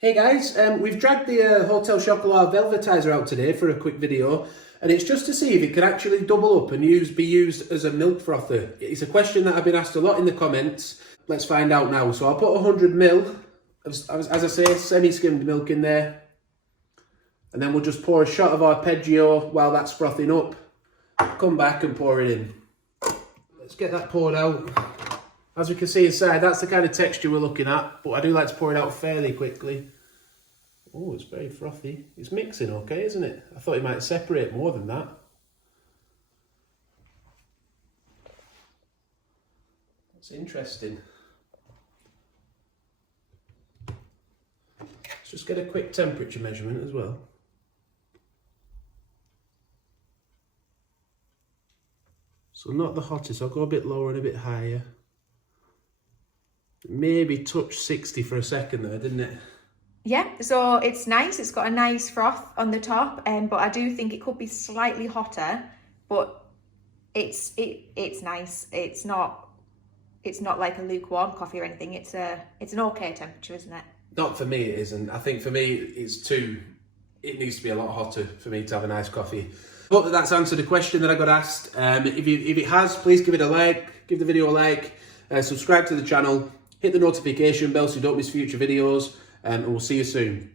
Hey guys, we've dragged the Hotel Chocolat Velvetiser out today for a quick video, and it's just to see if it can actually double up and be used as a milk frother. It's a question that I've been asked a lot in the comments. Let's find out now. So I'll put 100 ml, as I say, semi-skimmed milk in there, and then we'll just pour a shot of arpeggio while that's frothing up. Come back and pour it in. Let's get that poured out. As we can see inside, that's the kind of texture we're looking at, but I do like to pour it out fairly quickly. Oh, it's very frothy. It's mixing okay, isn't it? I thought it might separate more than that. That's interesting. Let's just get a quick temperature measurement as well. So not the hottest, I'll go a bit lower and a bit higher. Maybe touch 60 for a second there, didn't it? Yeah, so it's nice. It's got a nice froth on the top, but I do think it could be slightly hotter. But it's nice. It's not like a lukewarm coffee or anything. It's an okay temperature, isn't it? Not for me, it isn't. I think for me, it needs to be a lot hotter for me to have a nice coffee. Hope that's answered the question that I got asked. If it has, please give it a like, give the video a like, subscribe to the channel, hit the notification bell so you don't miss future videos, and we'll see you soon.